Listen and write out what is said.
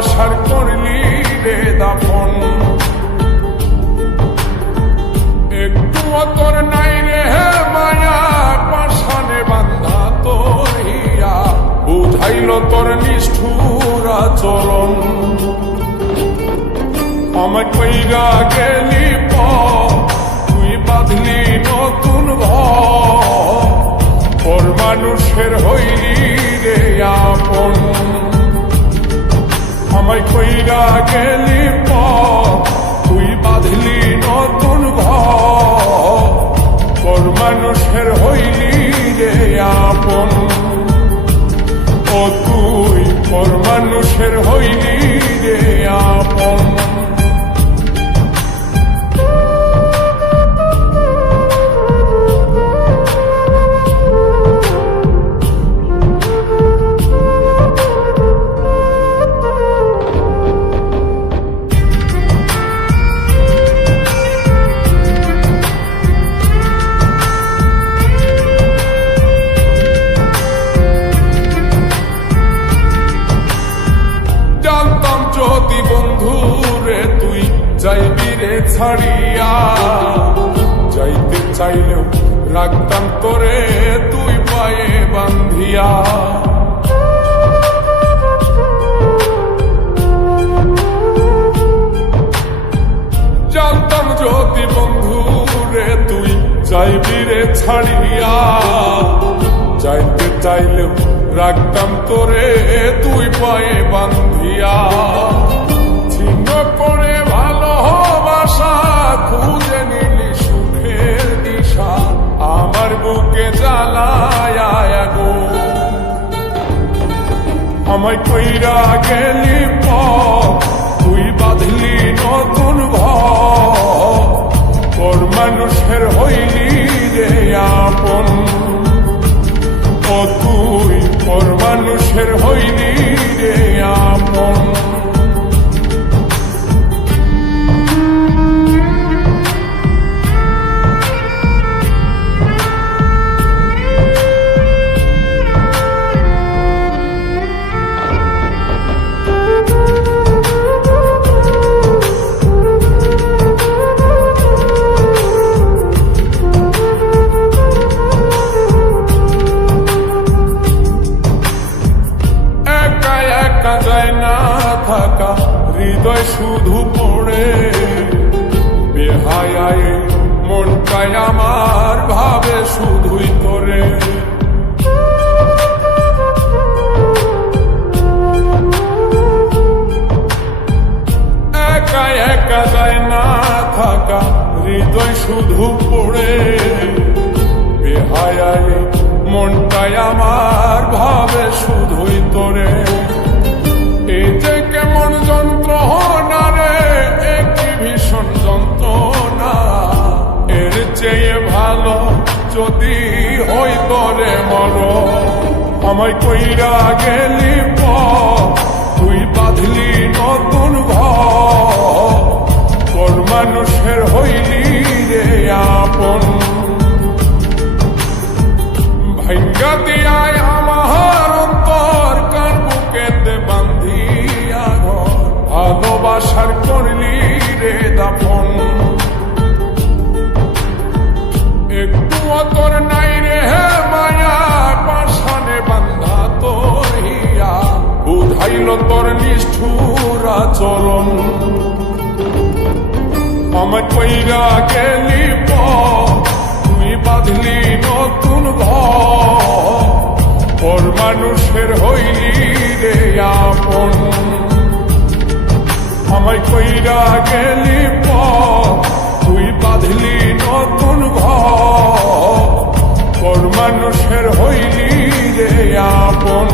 ভালোবাসার করলি রে দাফন। একটু তোর নাই রে মায়া, পাশানে বান্ধা তোর হিয়া, বুঝাইল তোর নিষ্ঠুর আচরণ। আমায় কইরা গেলি তুই বাঁধলি নতুন ঘর, পর মানুষের হইলি রে আপন। আমায় কইরা গেলি তুই বাঁধলি নতুন ঘর, পর মানুষের হইলি রে আপন। ও তুই পর মানুষের হইলি রে আপন। যদি বন্ধু রে তুই যাইবি রে ছাড়িয়া, যাইতে চাইলেও রাখতাম তোরে তুই পায়ে বান্ধিয়া। জানতাম যদি বন্ধু রে তুই যাইবি রে ছাড়িয়া, যাইতে চাইলেও রাখতাম তোরে তুই পায়ে বান্ধিয়া। ছিন্ন করে ভালোবাসা খুঁজে নিলি সুখের দিশা, আমার বুকে জ্বালায় আগুন। আমায় কইরা গেলি তুই বাঁধলি নতুন ঘর, পর মানুষের হইলি রে আপন। ও তুই পর মানুষের হইলি রে আপন। যায় না থাকা হৃদয় শুধু পড়ে, বেহায়ায় মনটাই আমার ভাবে শুধুই তোরে। একা একা যায় না থাকা হৃদয় শুধু পড়ে, বেহায়ায় মনটাই আমার ভাবে শুধুই তোরে। এই যে কেমন যন্ত্রণা রে, একটি ভীষণ যন্ত্রণা, এর চেয়ে ভালো যদি হই তোরে মর। আমায় কইরা গেলি তুই বাঁধলি নতুন ঘর, পর মানুষের হইলি রে আপন। ভাগ্যা দিয়ায় আমার অন্তর কার বুকেতে বান্ধিয়া ঘর, ভালোবাসার করলি রে দাফন। একটু তোর নাই রে মায়া, পাশানে বান্ধা তোর হিয়া, বুঝাইল তোর নিষ্ঠুর আচরণ। আমায় কইরা গেলি তুই বাঁধলি নতুন ঘর, পর মানুষের হইলি রে আপন। আমায় কইরা গেলি তুই বাঁধলি নতুন ঘর, পর মানুষের হইলি রে আপন।